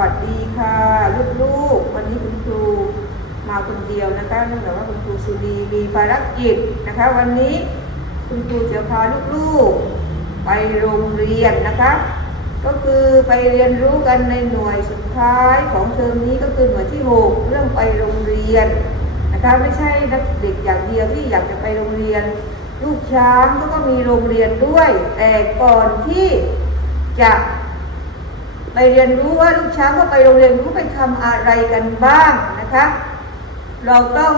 วัสดีค่ะลูกๆ วันนี้คุณครูมาคนเดียวนะคะเนื่องจากว่าคุณครูสุรีมีภารกิจนะคะ วันนี้คุณครูจะพาลูกๆ ไปโรงเรียนนะคะ ก็คือไปเรียนรู้กันในหน่วยสุดท้ายของเทอมนี้ก็คือหน่วยที่ 6 เรื่องไปโรงเรียนนะคะไม่ใช่นักเด็กอย่างเดียวที่อยากจะไปโรงเรียน ลูกช้างก็ก็มีโรงเรียนด้วย แต่ก่อนที่จะ ไปเรียนรู้ว่าลูกช้างเขาไปโรงเรียนเขาไปทำอะไรกันบ้างนะคะ เราต้อง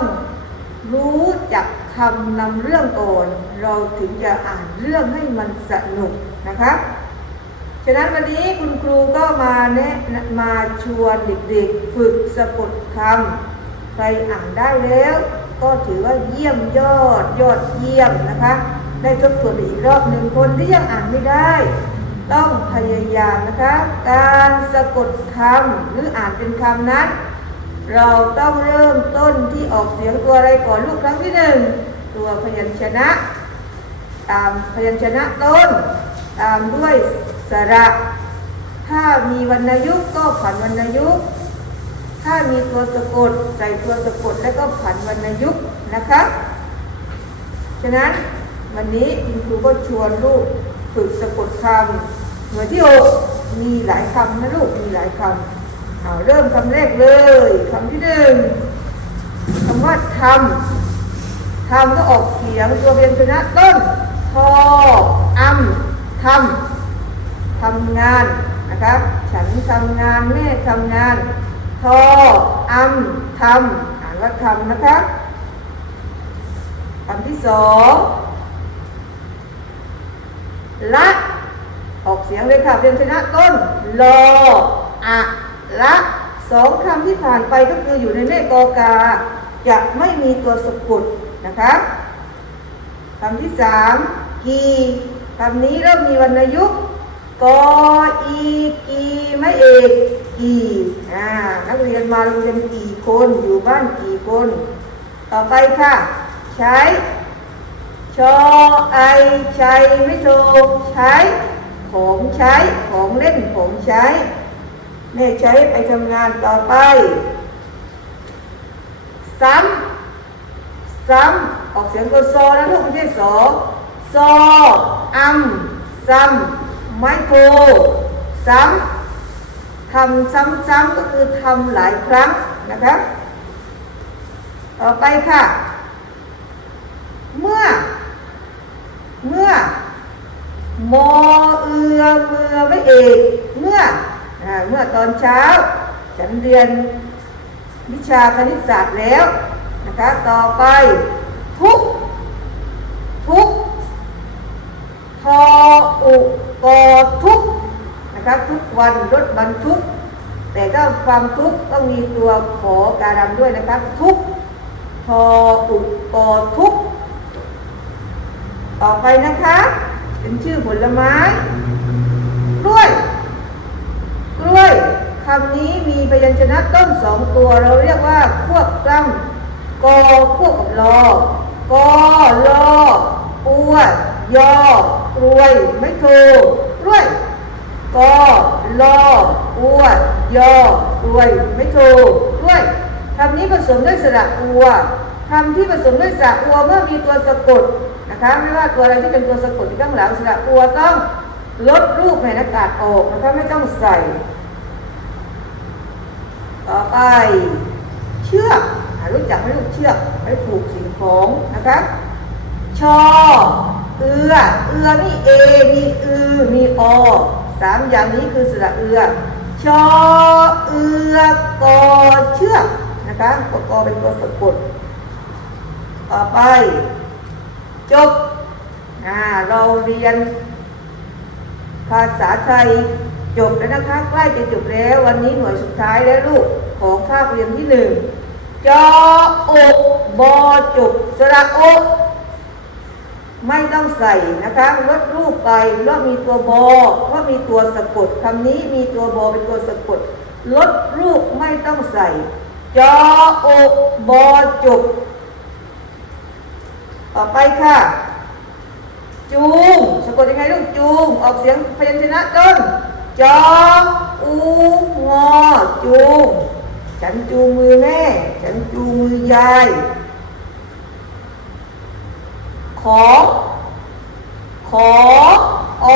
รู้จักคำนำเรื่องก่อนเราถึงจะอ่านเรื่องให้มันสนุกนะคะฉะนั้นวันนี้คุณครูก็มาแนะมาชวนเด็กๆ ฝึกสะกดคำใครอ่านได้แล้ว ก็ถือว่าเยี่ยมยอดยอดเยี่ยมนะคะ ได้ทบทวนอีกรอบหนึ่งคนที่ยังอ่านไม่ได้ ต้องพยายามนะคะ การสะกดคำหรืออ่านเป็นคำนั้น เราต้องเริ่มต้นที่ออกเสียงตัวอะไรก่อนลูกครั้งที่หนึ่งตัวพยัญชนะ ตามพยัญชนะต้น ตามด้วยสระ ถ้ามีวรรณยุกต์ก็ผันวรรณยุกต์ถ้ามีตัวสะกดใส่ตัวสะกดแล้วก็ผันวรรณยุกต์นะคะฉะนั้นวันนี้คุณครูก็ชวนลูกฝึกสะกดคำ หน่วยที่หกมีหลายคำนะลูกมีหลายคำเอาเริ่มคำแรกเลยคำที่หนึ่งคำว่าทำทำก็ออกเสียงตัวเบียนชนะต้นทออัมทำทำงานนะคะฉันทำงานแม่ทำงาน ทออัมทำอ่านว่าทำนะคะคำที่สองละ ออกเสียงเลยค่ะเพียญชนะต้นรออะละสองคำที่ผ่านไปก็คืออยู่ในเลขกอกา จะไม่มีตัวสะกดนะคะคำที่สามกีคำนี้เริ่มมีวรรณยุกต์กออีกีไม่เอกกีอ่านักเรียนมาโรงเรียนกี่คนอยู่บ้านกี่คน ต่อไปค่ะ ใช้ชอไอใช้ไม่ถูกใช้ ของใช้ของเล่นของใช้แม่ใช้ไปทำงานต่อไป ซ้ำ ซ้ำ ออกเสียงตัวซนะลูกไม่ใช่สอซอัมซ้ำไม่โทซ้ำทำซ้ำๆก็คือทำหลายครั้งนะครับต่อไปค่ะ เมื่อ เมื่อ โมเอือเมื่อไม่เอกเมื่อเมื่อตอนเช้า ฉันเรียนวิชาคณิตศาสตร์แล้วนะคะต่อไป ทุก ทุกทออุกอทุกนะคะทุกวันรถบรรทุก แต่ถ้าความทุกต้องมีตัวขอการำด้วยนะครับ ทุกทออุกอทุก ต่อไปนะคะ เป็นชื่อผลไม้กล้วย กล้วยคำนี้มีพยัญชนะต้นสองตัว เราเรียกว่าควบกล้ำกอควบกับรอกอรออ้วยอกล้วยไม่ถูกกล้วยกอรออ้วยอกล้วยไม่ถูกกล้วยคำนี้ผสมด้วยสระอัวคำที่ผสมด้วยสระอัวเมื่อมีตัวสะกด นะคะไม่ว่าตัวอะไรที่เป็นตัวสะกดที่ข้างหลังสระอัวต้องลดรูปแผ่นอากาศออกนะคะไม่ต้องใส่ ต่อไปเชือกรู้จักไหมลูกเชือกไว้ผูกสิ่งของนะคะชอเอือเอือมีเอมีอือมีอสามอย่างนี้คือสระเอือชอเอือกอเชือกนะคะกกอเป็นตัวสะกด ต่อไป จบเราเรียน ภาษาไทยจบแล้วนะคะ ใกล้จะจบแล้ว วันนี้หน่วยสุดท้ายแล้วลูกของคาบเรียนที่หนึ่งจออกบอจบสระอไม่ต้องใส่นะคะลดรูปไปเพราะมีตัวบอเพราะมีตัวสะกดคำนี้มีตัวบอเป็นตัวสะกดลดรูปไม่ต้องใส่จออกบอจบ ต่อไปค่ะ จูงสะกดยังไงลูกจูง ออกเสียงพยัญชนะต้นจออูงอจูง ฉันจูงมือแม่ ฉันจูงมือยาย ขอ ขออ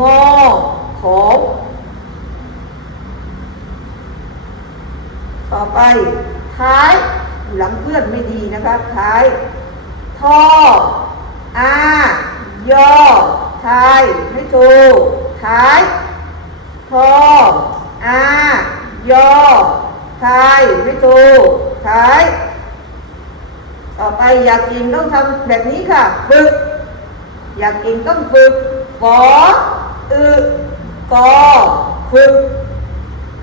งอขอต่อไป ท้ายอยู่หลังเพื่อนไม่ดีนะครับ ท้าย ท่ออายอทายไม่ถูกท้ายทออายอทายไม่ถูกท้ายต่อไปอยากกินต้องทำแบบนี้ค่ะฝึกอยากกินต้องฝึกฝออึกอฝึก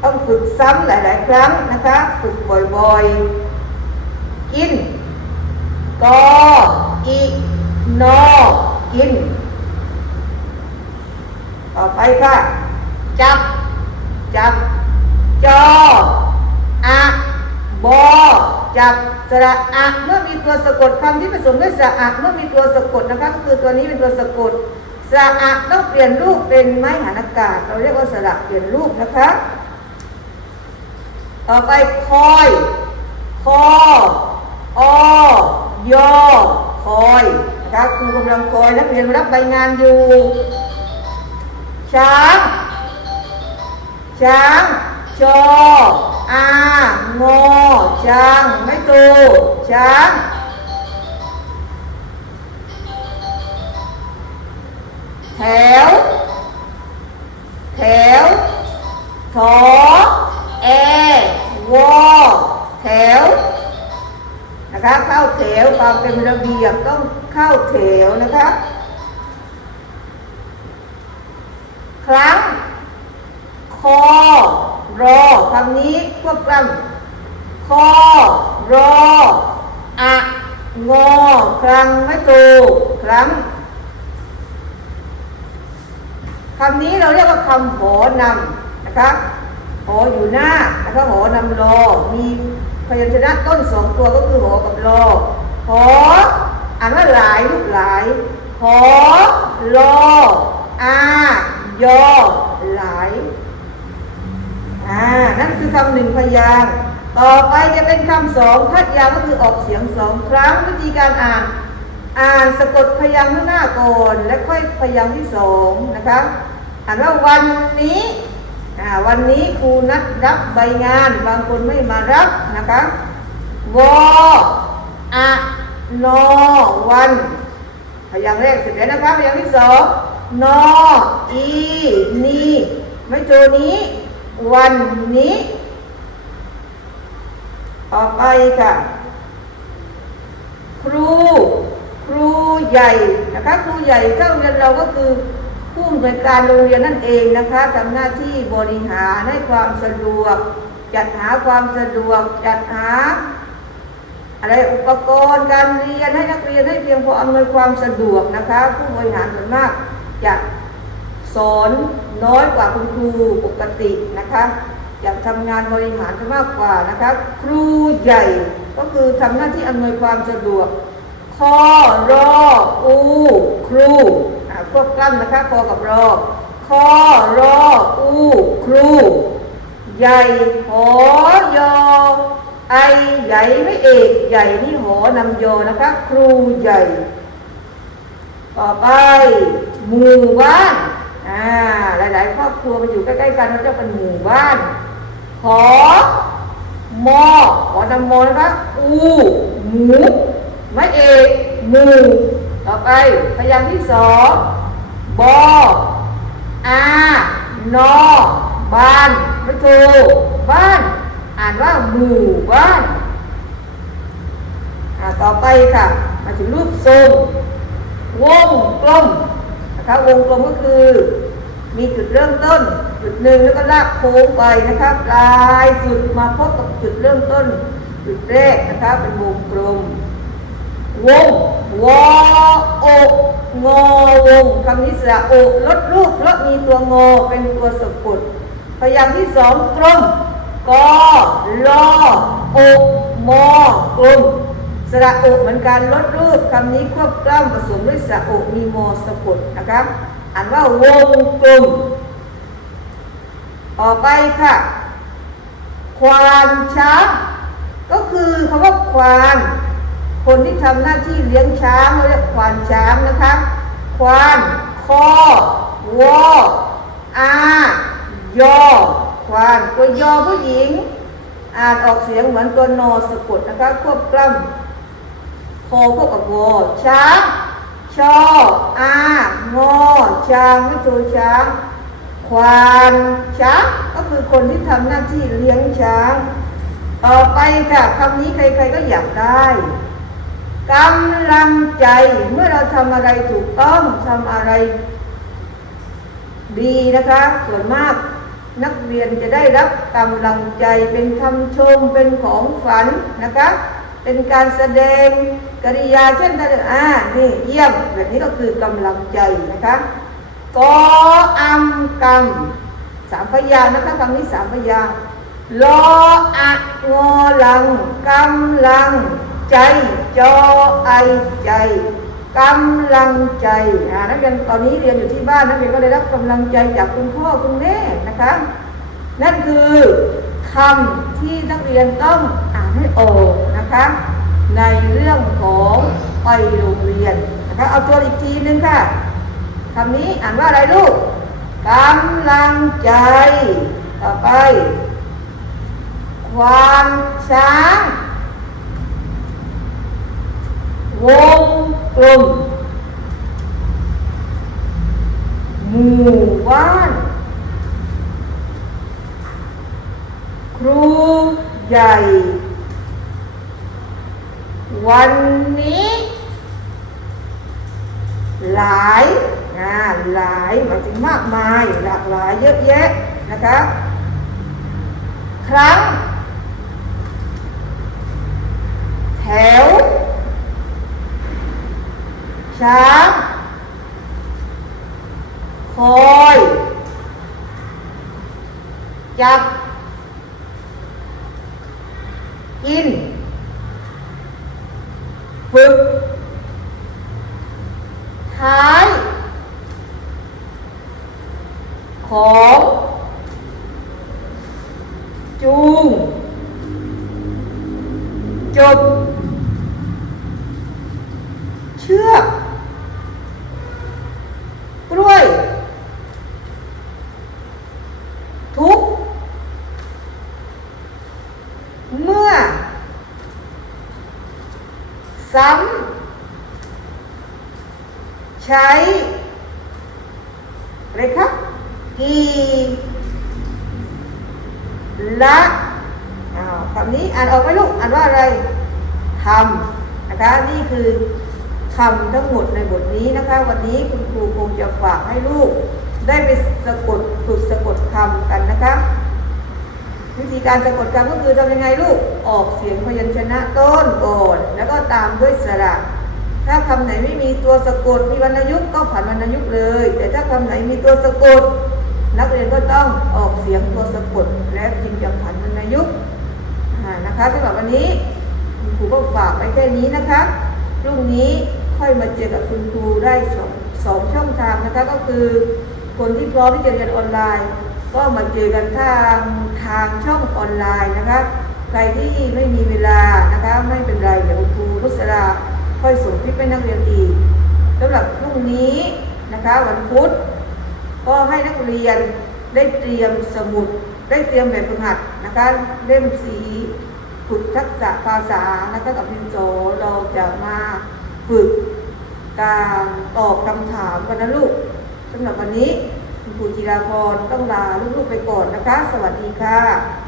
ต้องฝึกซ้ำหลาย ๆ ครั้งนะคะ ฝึกบ่อย ๆ กิน กออีนอกิน ต่อไปค่ะ จับ จับ จออะบอจับสระอะเมื่อมีตัวสะกดคำที่ผสมด้วยสระอะเมื่อมีตัวสะกดนะคะก็คือตัวนี้เป็นตัวสะกดสระอะต้องเปลี่ยนรูปเป็นไม้หันอากาศ เราเรียกว่าสระเปลี่ยนรูปนะคะ ต่อไปคอย คออ ย่อคอยนะคะครูกำลังคอยนักเรียนรับใบงานอยู่ช้างช้างชออางอช้างไม่ถูช้างแถว แถวถอแอวอแถว นะคะ เข้าแถวความเป็นระเบียบต้องเข้าแถวนะคะ ครั้ง คอ รอคำนี้ควบกล้ำคอ รอ อะ งอ ครั้งไม่ถูกครั้งคำนี้เราเรียกว่าคำหอนำนะคะหออยู่หน้านะคะหอนำรอมี พยัญชนะต้นสองตัวก็คือหอกับรอหออ่านว่าหลายลูกหลายหอรออายอหลายอ่านั่นคือคำหนึ่งพยางต่อไปจะเป็นคำสองพัดยางค์ก็คือออกเสียงสองครั้งวิธีการอ่าน อ่านสะกดพยางค์ข้างหน้าก่อน แล้วค่อยพยางค์ที่สองนะคะ อ่านว่าวันนี้ วันนี้ครูนัดรับใบงาน บางคนไม่มารับนะคะวออะนอวันพยางค์แรกเสร็จแล้วนะคะพยางค์ที่สองนออีนีไม่โจนี้ วันนี้ ต่อไปค่ะ ครู ครูใหญ่นะคะครูใหญ่เจ้าเรียนเราก็คือ ผู้อำนวยการโรงเรียนนั่นเองนะคะทำหน้าที่บริหารให้ความสะดวก จัดหาความสะดวก จัดหา อะไรอุปกรณ์การเรียนให้นักเรียนให้เพียงพออำนวยความสะดวกนะคะ ผู้บริหารส่วนมากจะสอนน้อยกว่าคุณครูปกตินะคะอยากทำงานบริหารจะมากกว่านะคะครูใหญ่ก็คือทำหน้าที่อำนวยความสะดวกคอรออู ครู ควบกล้ำนะคะคอกับรอคอรออูครูใหญ่หอยอไอใหญ่ไม่เอกใหญ่นี่หอนำยอนะคะ ครูใหญ่ ต่อไปหมู่บ้านอ่าหลาย ๆ ครอบครัวมาอยู่ใกล้ ๆ กันเราจะเป็นหมู่บ้านหอมอหอนำมอนะคะอูหมูไม่เอกหมู่ ต่อไปพยางค์ที่สองบออานอบ้านไม่ถูกบ้าน อ่านว่าหมู่บ้านอ่าต่อไปค่ะ มาถึงรูปทรงวงกลมนะคะวงกลมก็คือ มีจุดเริ่มต้น จุดหนึ่งแล้วก็ลากโค้งไปนะคะปลายสุดมาพบกับจุดเริ่มต้น จุดแรกนะคะเป็นวงกลม วงวอโองอวงคำนี้สระโอลดรูปเพราะมีตัวงอเป็นตัวสะกดพยางค์ที่สองกลมกอลอโอกมอกลมสระโอกเหมือนการลดรูปคำนี้ควบกล้ำผสมด้วยสระโอกมีมอสะกดนะครับอ่านว่าวงกลมต่อไปค่ะ ควานช้างก็คือคำว่าควาน คนที่ทำหน้าที่เลี้ยงช้างเรียกควานช้างนะคะ ควานคอวออายอควานตัวยอผู้หญิง อ่านออกเสียงเหมือนตัวนอสะกดนะคะควบกล้ำโคพวกกับวอช้างชออางอช้างไม่ตัวช้างควานช้างก็คือคนที่ทำหน้าที่เลี้ยงช้าง ต่อไปค่ะคำนี้ใครๆก็อยากได้ กำลังใจเมื่อเราทำอะไรถูกต้องทำอะไร ดีนะคะ ส่วนมากนักเรียนจะได้รับกำลังใจเป็นคำชมเป็นของฝันนะคะ เป็นการแสดงกริยาเช่นท่านอ่านี่เยี่ยมแบบนี้ก็คือกำลังใจนะคะกออัมกำสามพยางนะคะคำนี้สามพยางค์รออะงอลังกำลังใจ จอไอใจกำลังใจนักเรียนตอนนี้เรียนอยู่ที่บ้านนักเรียนก็ได้รับกำลังใจจากคุณพ่อคุณแม่นะคะ นั่นคือคำที่นักเรียนต้องอ่านให้ออกนะคะ ในเรื่องของไปโรงเรียนนะคะเอาตัวอีกทีนึงค่ะคำนี้อ่านว่าอะไรลูกกำลังใจ ต่อไป ความช้าง วงกลมหมู่บ้าน ครูใหญ่ วันนี้ หลายอ่าหลายหมายถึงมากมายหลากหลายเยอะแยะนะคะ ครั้ง แถว ช้างคอยจับ กิน ฝึกท้าย ของ จูงจบ เชือก กล้วย ทุก เมื่อ ซ้ำใช้อะไรครับกี่ละอ้าวคำนี้อ่านออกไหมลูก อ่านว่าอะไรทำนะคะ นี่คือคำทั้งหมดในบทนี้นะคะ วันนี้คุณครูคงจะฝากให้ลูก ได้ไปสะกดฝึกสะกดคำกันนะคะ วิธีการสะกดคำก็คือทำยังไงลูกออกเสียงพยัญชนะต้นก่อนแล้วก็ตามด้วยสระ ถ้าคำไหนไม่มีตัวสะกดมีวรรณยุกต์ก็ผันวรรณยุกต์เลย แต่ถ้าคำไหนมีตัวสะกด นักเรียนก็ต้องออกเสียงตัวสะกด และจึงจะผันวรรณยุกต์นะคะสำหรับวันนี้คุณครูก็ฝากไว้แค่นี้นะคะพรุ่งนี้ค่อยมาเจอกับคุณครูได้สองสองช่องทางนะคะก็คือคนที่พร้อมที่จะเรียนออนไลน์ ก็มาเจอกันทางทางช่องออนไลน์นะคะใครที่ไม่มีเวลานะคะไม่เป็นไรเดี๋ยวคุณครูรุษราค่อยส่งคลิปให้นักเรียนอีกสำหรับพรุ่งนี้นะคะวันพุธก็ให้นักเรียนได้เตรียมสมุด ได้เตรียมแบบฝึกหัดนะคะเล่มสีฝึกทักษะภาษานะคะกับพินโซเราจะมาฝึกการตอบคำถามกันนะลูกสำหรับวันนี้ คุณครูจิราพรต้องลาลูกๆไปก่อนนะคะ สวัสดีค่ะ